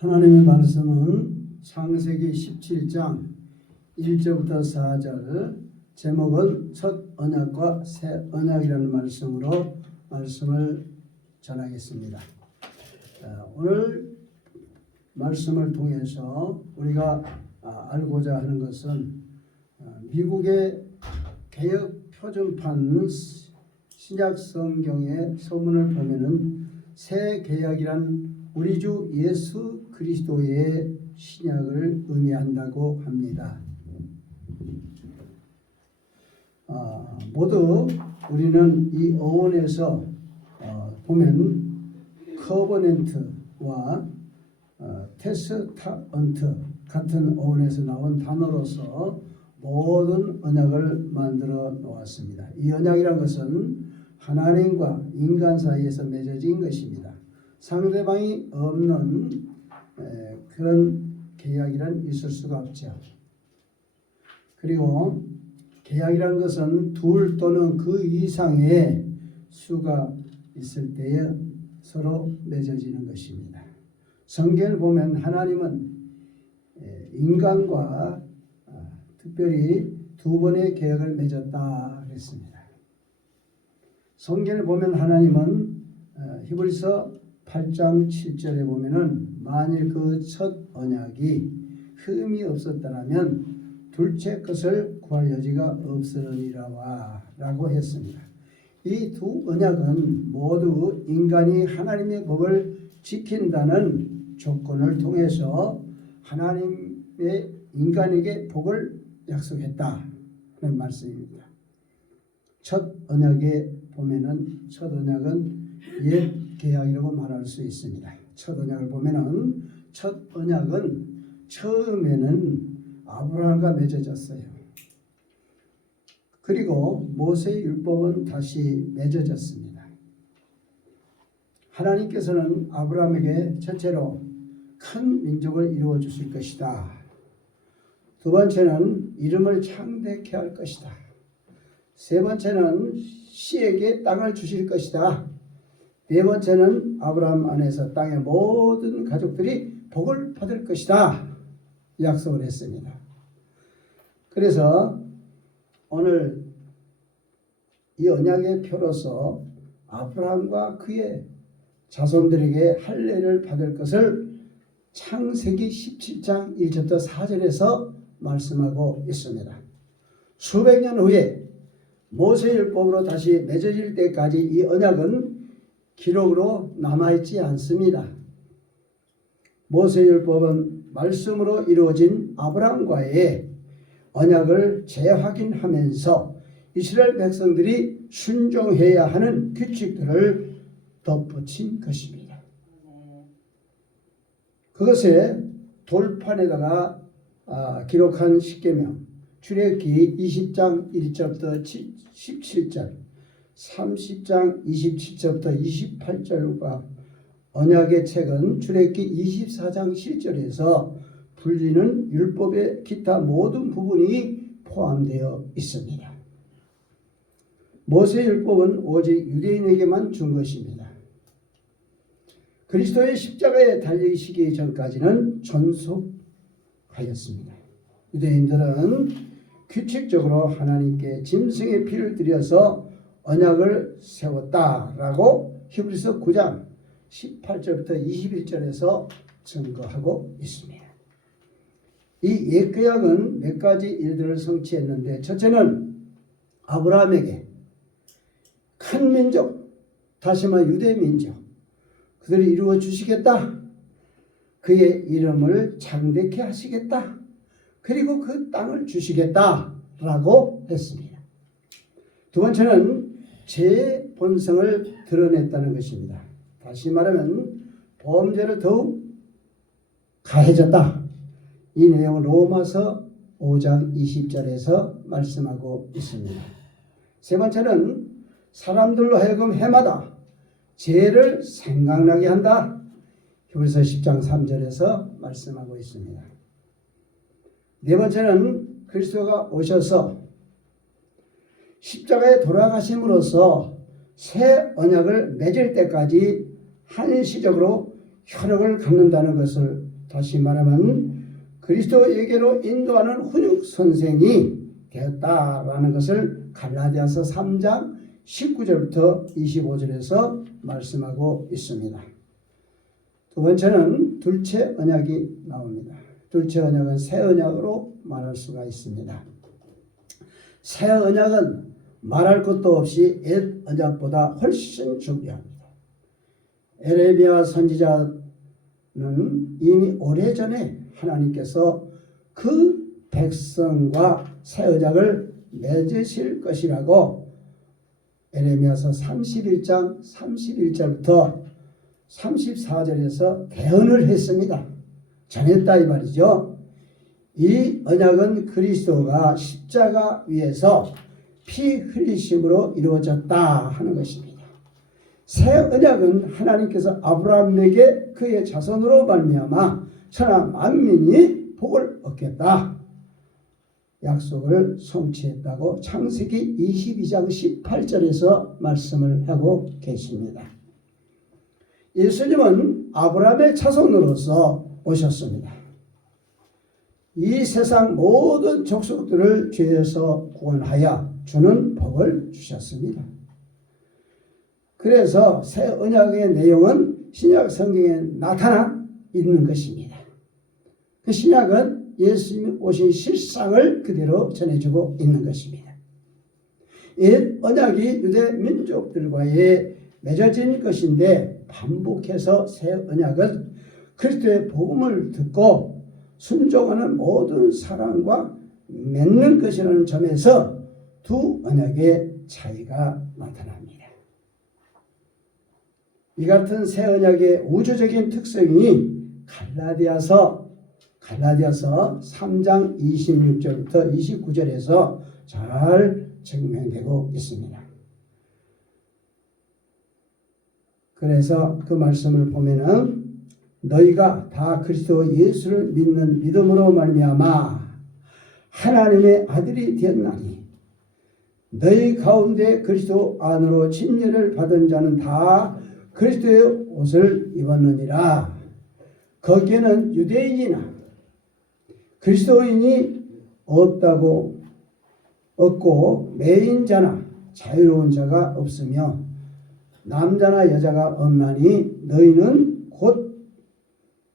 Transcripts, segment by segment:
하나님의 말씀은 창세기 17장 1절부터 4절, 제목은 첫 언약과 새 언약이라는 말씀으로 말씀을 전하겠습니다. 오늘 말씀을 통해서 우리가 알고자 하는 것은 미국의 개역 표준판 신약 성경의 서문을 보면은 새 계약이란 우리 주 예수 그리스도의 신약을 의미한다고 합니다. 모두 우리는 이 어원에서 보면 커버넌트와 테스타먼트 같은 어원에서 나온 단어로서 모든 언약을 만들어 놓았습니다. 이 언약이라는 것은 하나님과 인간 사이에서 맺어진 것입니다. 상대방이 없는 그런 계약이란 있을 수가 없죠. 그리고 계약이라는 것은 둘 또는 그 이상의 수가 있을 때에 서로 맺어지는 것입니다. 성경을 보면 하나님은 인간과 특별히 두 번의 계약을 맺었다 그랬습니다. 성경을 보면 하나님은 히브리서 8장 7절에 보면은 만일 그 첫 언약이 흠이 없었더라면 둘째 것을 구할 여지가 없으리라와 라고 했습니다. 이 두 언약은 모두 인간이 하나님의 법을 지킨다는 조건을 통해서 하나님의 인간에게 복을 약속했다 하는 말씀입니다. 첫 언약에 보면은 첫 언약은 옛 계약이라고 말할 수 있습니다. 첫 언약을 보면은 첫 언약은 처음에는 아브라함과 맺어졌어요. 그리고 모세의 율법은 다시 맺어졌습니다. 하나님께서는 아브라함에게 첫째로 큰 민족을 이루어 주실 것이다. 두 번째는 이름을 창대케 할 것이다. 세 번째는 씨에게 땅을 주실 것이다. 네 번째는 아브라함 안에서 땅의 모든 가족들이 복을 받을 것이다. 약속을 했습니다. 그래서 오늘 이 언약의 표로서 아브라함과 그의 자손들에게 할례를 받을 것을 창세기 17장 1절부터 4절에서 말씀하고 있습니다. 수백 년 후에 모세율법으로 다시 맺어질 때까지 이 언약은 기록으로 남아있지 않습니다. 모세율법은 말씀으로 이루어진 아브라함과의 언약을 재확인하면서 이스라엘 백성들이 순종해야 하는 규칙들을 덧붙인 것입니다. 그것에 돌판에다가 기록한 십계명, 출애굽기 20장 1절부터 17절, 30장 27절부터 28절과 언약의 책은 출애굽기 24장 7절에서 불리는 율법의 기타 모든 부분이 포함되어 있습니다. 모세 율법은 오직 유대인에게만 준 것입니다. 그리스도의 십자가에 달리시기 전까지는 존속하였습니다. 유대인들은 규칙적으로 하나님께 짐승의 피를 들여서 언약을 세웠다라고 히브리서 9장 18절부터 21절에서 증거하고 있습니다. 이 옛구약은 몇 가지 일들을 성취했는데, 첫째는 아브라함에게 큰 민족, 다시 말해 유대 민족, 그들이 이루어 주시겠다. 그의 이름을 창대케 하시겠다. 그리고 그 땅을 주시겠다라고 했습니다. 두 번째는 제 본성을 드러냈다는 것입니다. 다시 말하면 범죄를 더욱 가해졌다. 이 내용은 로마서 5장 20절에서 말씀하고 있습니다. 세 번째는 사람들로 하여금 해마다 죄를 생각나게 한다. 히브리서 10장 3절에서 말씀하고 있습니다. 네 번째는 그리스도가 오셔서 십자가에 돌아가심으로써 새 언약을 맺을 때까지 한시적으로 효력을 갖는다는 것을 다시 말하면 그리스도에게로 인도하는 훈육 선생이 되었다라는 것을 갈라디아서 3장 19절부터 25절에서 말씀하고 있습니다. 두 번째는 둘째 언약이 나옵니다. 둘째 언약은 새 언약으로 말할 수가 있습니다. 새 언약은 말할 것도 없이 옛 언약보다 훨씬 중요합니다. 에레미야 선지자는 이미 오래전에 하나님께서 그 백성과 새 언약을 맺으실 것이라고 에레미야서 31장 31절부터 34절에서 대언을 했습니다. 전했다 이 말이죠. 이 언약은 그리스도가 십자가 위에서 피 흘리심으로 이루어졌다 하는 것입니다. 새 언약은 하나님께서 아브라함에게 그의 자손으로 말미암아 천하 만민이 복을 얻겠다 약속을 성취했다고 창세기 22장 18절에서 말씀을 하고 계십니다. 예수님은 아브라함의 자손으로서 오셨습니다. 이 세상 모든 족속들을 죄에서 구원하여 주는 복을 주셨습니다. 그래서 새 언약의 내용은 신약 성경에 나타나 있는 것입니다. 그 신약은 예수님이 오신 실상을 그대로 전해주고 있는 것입니다. 옛 언약이 유대 민족들과의 맺어진 것인데 반복해서 새 언약은 그리스도의 복음을 듣고 순종하는 모든 사람과 맺는 것이라는 점에서 두 언약의 차이가 나타납니다. 이 같은 새 언약의 우주적인 특성이 갈라디아서 3장 26절부터 29절에서 잘 증명되고 있습니다. 그래서 그 말씀을 보면은 너희가 다 그리스도 예수를 믿는 믿음으로 말미암아 하나님의 아들이 되었나니 너희 가운데 그리스도 안으로 침례를 받은 자는 다 그리스도의 옷을 입었느니라. 거기에는 유대인이나 그리스도인이 없고 매인자나 자유로운 자가 없으며 남자나 여자가 없나니 너희는 곧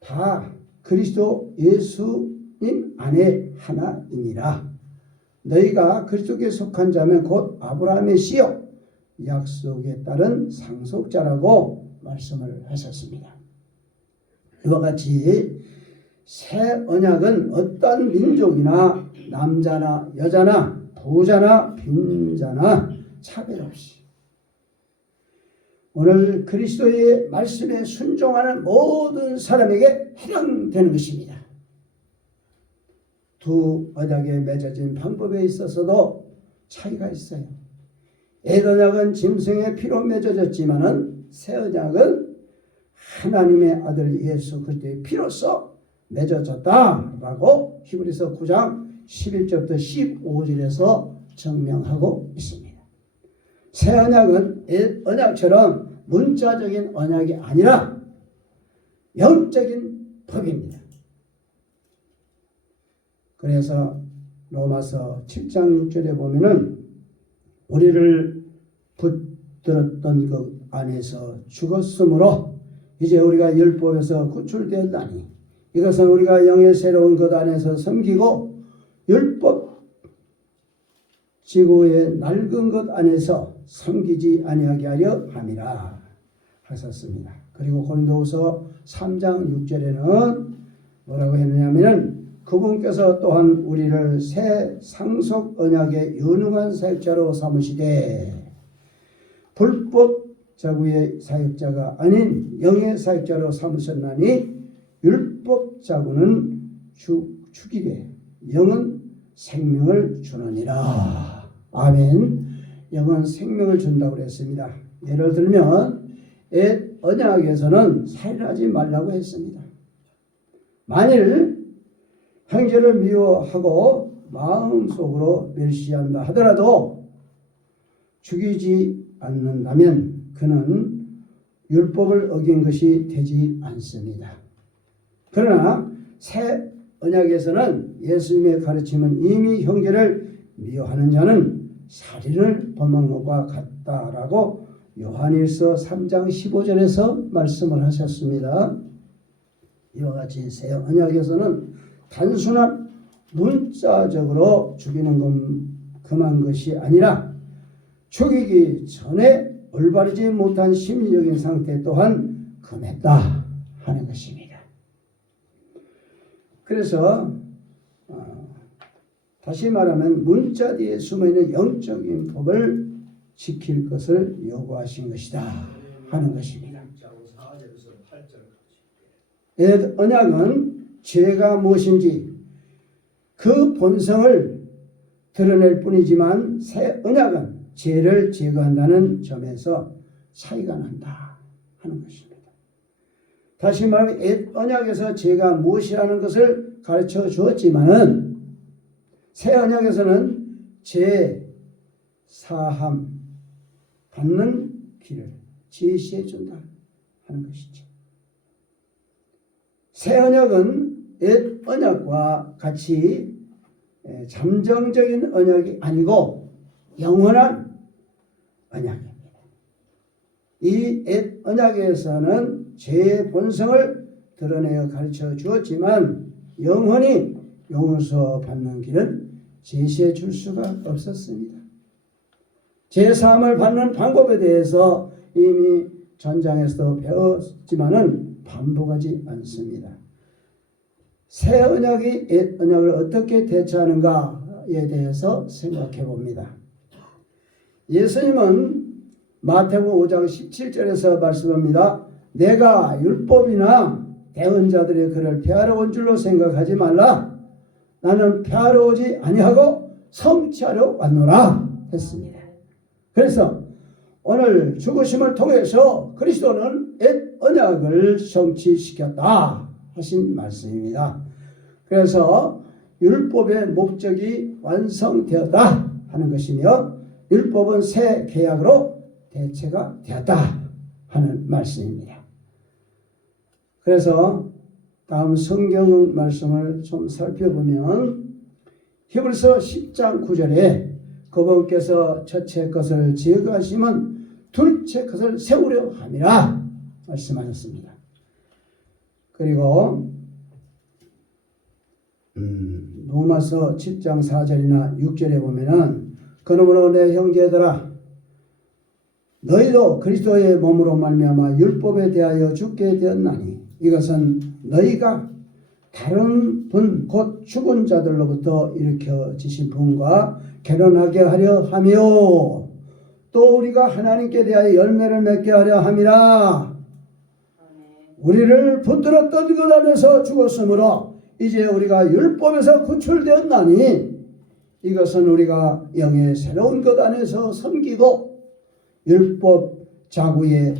다 그리스도 예수님 안에 하나이니라. 너희가 그리스도께 속한 자면 곧 아브라함의 씨요 약속에 따른 상속자라고 말씀을 하셨습니다. 이와 같이 새 언약은 어떤 민족이나 남자나 여자나 부자나 빈자나 차별 없이 오늘 그리스도의 말씀에 순종하는 모든 사람에게 해당되는 것입니다. 두 언약에 맺어진 방법에 있어서도 차이가 있어요. 옛 언약은 짐승의 피로 맺어졌지만은 새 언약은 하나님의 아들 예수 그리스도의 피로써 맺어졌다라고 히브리서 9장 11절부터 15절에서 증명하고 있습니다. 새 언약은 옛 언약처럼 문자적인 언약이 아니라 영적인 법입니다. 그래서 로마서 7장 6절에 보면은 우리를 붙들었던 그 안에서 죽었으므로 이제 우리가 율법에서 구출되었다니 이것은 우리가 영의 새로운 것 안에서 섬기고 율법 지구의 낡은 것 안에서 섬기지 아니하게 하려 함이라 하셨습니다. 그리고 고린도후서 3장 6절에는 뭐라고 했느냐면은 그분께서 또한 우리를 새 상속 언약의 유능한 사역자로 삼으시되 불법 자구의 사역자가 아닌 영의 사역자로 삼으셨나니 율법 자구는 죽이되 영은 생명을 주느니라. 아멘. 영은 생명을 준다고 그랬습니다. 예를 들면 옛 언약에서는 살인하지 말라고 했습니다. 만일 형제를 미워하고 마음속으로 멸시한다 하더라도 죽이지 않는다면 그는 율법을 어긴 것이 되지 않습니다. 그러나 새 언약에서는 예수님의 가르침은 이미 형제를 미워하는 자는 살인을 범한 것과 같다라고 요한일서 3장 15절에서 말씀을 하셨습니다. 이와 같이 새 언약에서는 단순한 문자적으로 죽이는 그만 것이 아니라 죽이기 전에 올바르지 못한 심리적인 상태 또한 금했다 하는 것입니다. 그래서 다시 말하면 문자 뒤에 숨어있는 영적인 법을 지킬 것을 요구하신 것이다 하는 것입니다. 옛 언약은 죄가 무엇인지 그 본성을 드러낼 뿐이지만 새 언약은 죄를 제거한다는 점에서 차이가 난다 하는 것입니다. 다시 말하면 옛 언약에서 죄가 무엇이라는 것을 가르쳐 주었지만은 새 언약에서는 죄 사함 받는 길을 제시해 준다 하는 것이죠. 새 언약은 옛 언약과 같이 잠정적인 언약이 아니고 영원한 언약입니다. 이 옛 언약에서는 죄의 본성을 드러내어 가르쳐 주었지만 영원히 용서 받는 길은 제시해 줄 수가 없었습니다. 죄사함을 받는 방법에 대해서 이미 전장에서 배웠지만은 반복하지 않습니다. 새 언약이 옛 언약을 어떻게 대처하는가에 대해서 생각해 봅니다. 예수님은 마태복음 5장 17절에서 말씀합니다. 내가 율법이나 대언자들의 글을 폐하러 온 줄로 생각하지 말라. 나는 폐하러 오지 아니하고 성취하러 왔노라 했습니다. 그래서 오늘 죽으심을 통해서 그리스도는 옛 언약을 성취시켰다 하신 말씀입니다. 그래서 율법의 목적이 완성되었다 하는 것이며 율법은 새 계약으로 대체가 되었다 하는 말씀입니다. 그래서 다음 성경 말씀을 좀 살펴보면 히브리서 10장 9절에 그분께서 첫째 것을 제거하시면 둘째 것을 세우려 함이라 말씀하셨습니다. 그리고 로마서 7장 4절이나 6절에 보면은 그러므로 내 형제들아 너희도 그리스도의 몸으로 말미암아 율법에 대하여 죽게 되었나니 이것은 너희가 다른 분 곧 죽은 자들로부터 일으켜지신 분과 결혼하게 하려 하며 또 우리가 하나님께 대하여 열매를 맺게 하려 함이라. 우리를 붙들었던 것 안에서 죽었으므로 이제 우리가 율법에서 구출되었나니 이것은 우리가 영의 새로운 것 안에서 섬기고 율법 자구의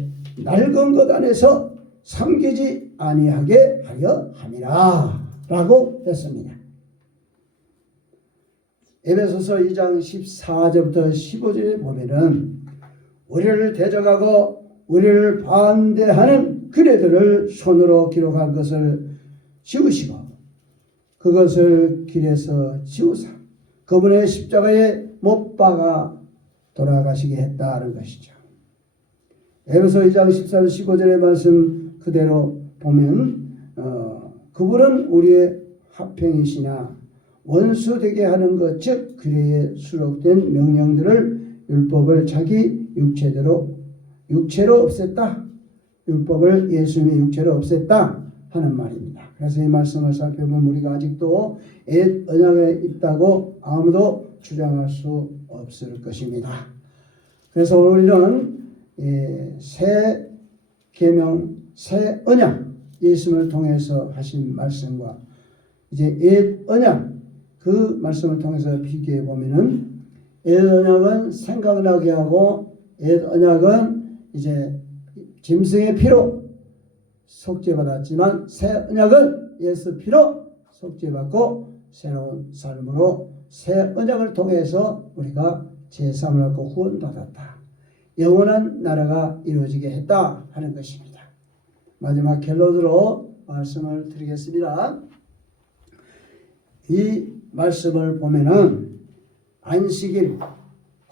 낡은 것 안에서 섬기지 아니하게 하려 함이라 라고 했습니다. 에베소서 2장 14절부터 15절에 보면은 우리를 대적하고 우리를 반대하는 그네들을 손으로 기록한 것을 지우시고 그것을 길에서 지우사 그분의 십자가에 못 박아 돌아가시게 했다는 것이죠. 에베소 2장 14절 15절의 말씀 그대로 보면 그분은 우리의 합평이시나 원수 되게 하는 것 즉 규례에 수록된 명령들을 율법을 자기 육체로 없앴다. 율법을 예수님의 육체로 없앴다 하는 말입니다. 그래서 이 말씀을 살펴보면 우리가 아직도 옛 언약에 있다고 아무도 주장할 수 없을 것입니다. 그래서 우리는 새 계명, 새 언약 예수님을 통해서 하신 말씀과 이제 옛 언약 그 말씀을 통해서 비교해 보면은 옛 언약은 생각나게 하고 옛 언약은 이제 짐승의 피로 속죄받았지만 새 언약은 예수 피로 속죄받고 새로운 삶으로 새 언약을 통해서 우리가 제3을 얻고 구원받았다. 영원한 나라가 이루어지게 했다 하는 것입니다. 마지막 결론으로 말씀을 드리겠습니다. 이 말씀을 보면은 안식일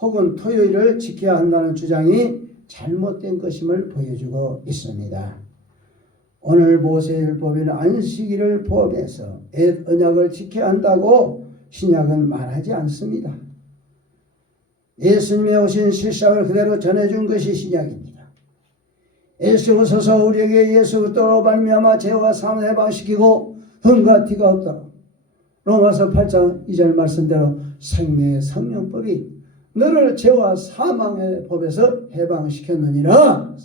혹은 토요일을 지켜야 한다는 주장이 잘못된 것임을 보여주고 있습니다. 오늘 모세율법에는 안식일을 포함해서 옛 언약을 지켜야 한다고 신약은 말하지 않습니다. 예수님의 오신 실상을 그대로 전해준 것이 신약입니다. 예수 오소서 우리에게 예수 그리스도로 말미암아 죄와 사망을 해방시키고 흠과 티가 없도록 로마서 8장 2절 말씀대로 생명의 성령법이 너를 죄와 사망의 법에서 해방시켰느니라.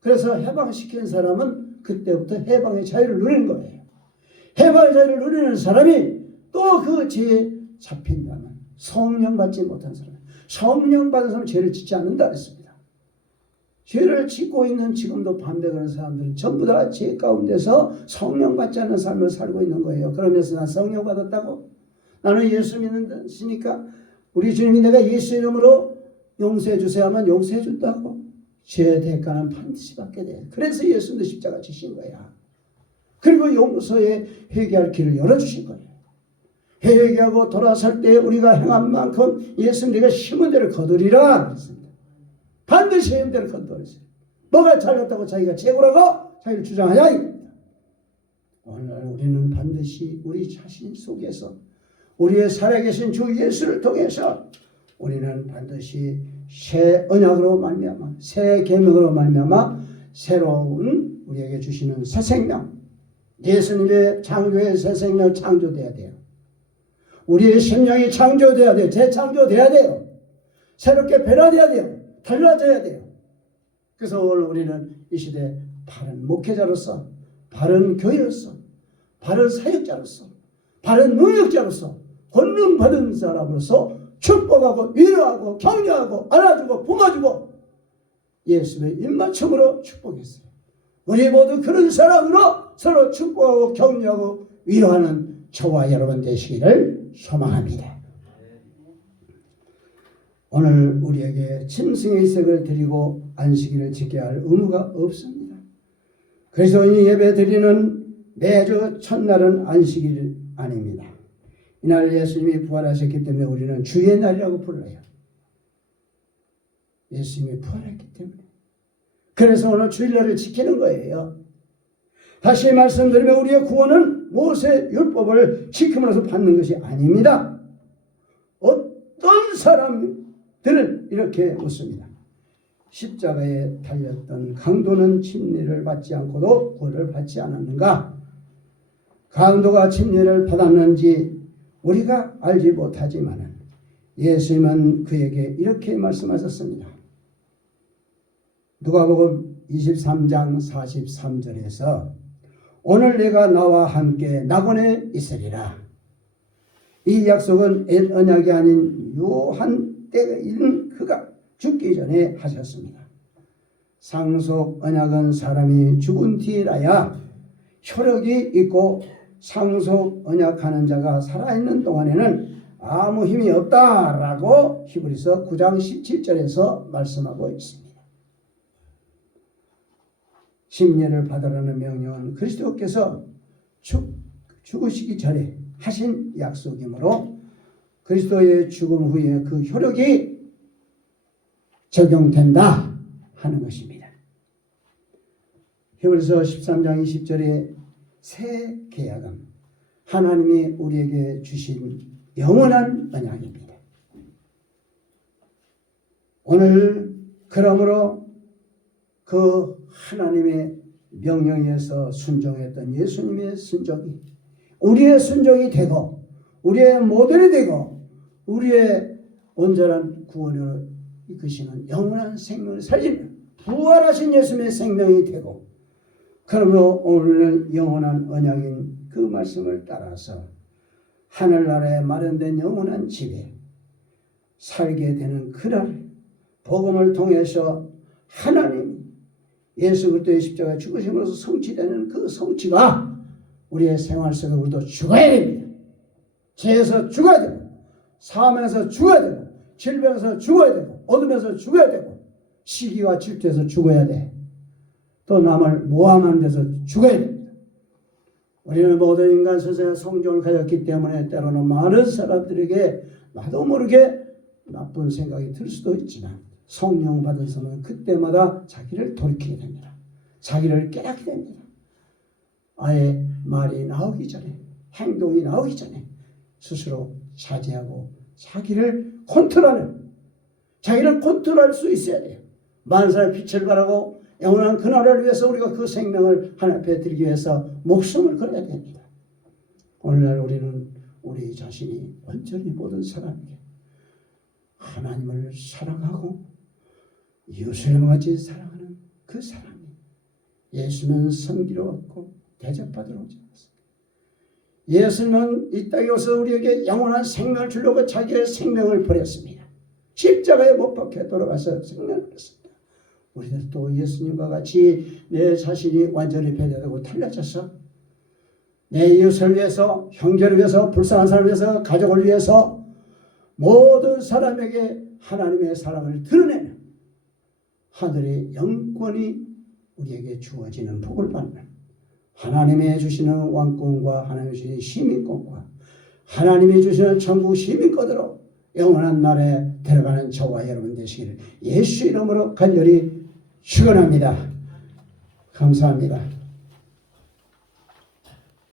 그래서 해방시킨 사람은 그때부터 해방의 자유를 누리는 거예요. 해방의 자유를 누리는 사람이 또 그 죄에 잡힌다면 성령 받지 못한 사람, 성령 받은 사람은 죄를 짓지 않는다 했습니다. 죄를 짓고 있는 지금도 반대 그런 사람들은 전부 다 죄 가운데서 성령 받지 않는 삶을 살고 있는 거예요. 그러면서 난 성령 받았다고? 나는 예수 믿는다니까 우리 주님이 내가 예수 이름으로 용서해 주세요 하면 용서해 준다고? 죄의 대가는 반드시 받게 돼. 그래서 예수님도 십자가 지신 거야. 그리고 용서에 회개할 길을 열어주신 거예요. 회개하고 돌아설 때 우리가 행한 만큼 예수님 네가 심은 대로 거두리라 그랬습니다. 반드시 심은 대로 거두었어요. 뭐가 잘났다고 자기가 최고라고 자기를 주장하냐 이겁니다. 오늘 우리는 반드시 우리 자신 속에서 우리의 살아계신 주 예수를 통해서 우리는 반드시 새 언약으로 말미암아 새 계명으로 말미암아 새로운 우리에게 주시는 새 생명, 예수님의 창조의 새 생명 창조돼야 돼요. 우리의 심령이 창조돼야 돼요. 재창조돼야 돼요. 새롭게 변화돼야 돼요. 달라져야 돼요. 그래서 오늘 우리는 이 시대 바른 목회자로서, 바른 교회로서, 바른 사역자로서, 바른 능력자로서, 권능받은 사람으로서 축복하고 위로하고 격려하고 안아주고 품어주고 예수의 입맞춤으로 축복했어요. 우리 모두 그런 사람으로 서로 축복하고 격려하고 위로하는 저와 여러분 되시기를 소망합니다. 오늘 우리에게 짐승의 색을 드리고 안식일을 지켜야 할 의무가 없습니다. 그리스도인이 예배 드리는 매주 첫날은 안식일 아닙니다. 이날 예수님이 부활하셨기 때문에 우리는 주의 날이라고 불러요. 예수님이 부활했기 때문에. 그래서 오늘 주일날을 지키는 거예요. 다시 말씀드리면 우리의 구원은 모세 율법을 지킴으로써 받는 것이 아닙니다. 어떤 사람들은 이렇게 묻습니다. 십자가에 달렸던 강도는 침례를 받지 않고도 구원을 받지 않았는가? 강도가 침례를 받았는지 우리가 알지 못하지만 예수님은 그에게 이렇게 말씀하셨습니다. 누가복음 23장 43절에서 오늘 내가 나와 함께 낙원에 있으리라. 이 약속은 옛 언약이 아닌 유한 때가 있는 그가 죽기 전에 하셨습니다. 상속 언약은 사람이 죽은 뒤라야 효력이 있고 상속 언약하는 자가 살아있는 동안에는 아무 힘이 없다라고 히브리서 9장 17절에서 말씀하고 있습니다. 침례를 받으라는 명령은 그리스도께서 죽으시기 전에 하신 약속이므로 그리스도의 죽음 후에 그 효력이 적용된다 하는 것입니다. 히브리서 13장 20절에 새 계약은 하나님이 우리에게 주신 영원한 언약입니다. 오늘 그러므로 그 하나님의 명령에서 순종했던 예수님의 순종이 우리의 순종이 되고 우리의 모델이 되고 우리의 온전한 구원을 이끄시는 영원한 생명을 살리는 부활하신 예수님의 생명이 되고 그러므로 오늘은 영원한 언약인 그 말씀을 따라서 하늘나라에 마련된 영원한 집에 살게 되는 그날 복음을 통해서 하나님 예수 그리스도의 십자가 죽으심으로써 성취되는 그 성취가 우리의 생활 속에 우리도 죽어야 됩니다. 죄에서 죽어야 되고 사망에서 죽어야 되고 질병에서 죽어야 되고 어둠에서 죽어야 되고 시기와 질투에서 죽어야 돼. 또 남을 모함하는 데서 죽어야 됩니다. 우리는 모든 인간 스스로 성종을 가졌기 때문에 때로는 많은 사람들에게 나도 모르게 나쁜 생각이 들 수도 있지만 성령 받은 사람은 그때마다 자기를 돌이키게 됩니다. 자기를 깨닫게 됩니다. 아예 말이 나오기 전에, 행동이 나오기 전에 스스로 자제하고 자기를 컨트롤할 수 있어야 돼요. 만사의 빛을 발하고 영원한 그날을 위해서 우리가 그 생명을 하나님 앞에 드리기 위해서 목숨을 걸어야 됩니다. 오늘날 우리는 우리 자신이 온전히 모든 사람에게 하나님을 사랑하고 이웃을 같이 사랑하는 그 사람이 예수는 섬기러왔고 대접받으러 오지 않았습니다. 예수는 이 땅에 오서 우리에게 영원한 생명을 주려고 자기의 생명을 버렸습니다. 십자가에 못 박혀 돌아가서 생명을 버렸습니다. 우리들도 예수님과 같이 내 자신이 완전히 배제되고 탈려져서 내 이웃을 위해서, 형제를 위해서, 불쌍한 사람을 위해서, 가족을 위해서 모든 사람에게 하나님의 사랑을 드러내는 하늘의 영권이 우리에게 주어지는 복을 받는 하나님이 주시는 왕권과 하나님이 주시는 시민권과 하나님이 주시는 천국 시민권으로 영원한 날에 들어가는 저와 여러분 되시기를 예수 이름으로 간절히 축원합니다. 감사합니다.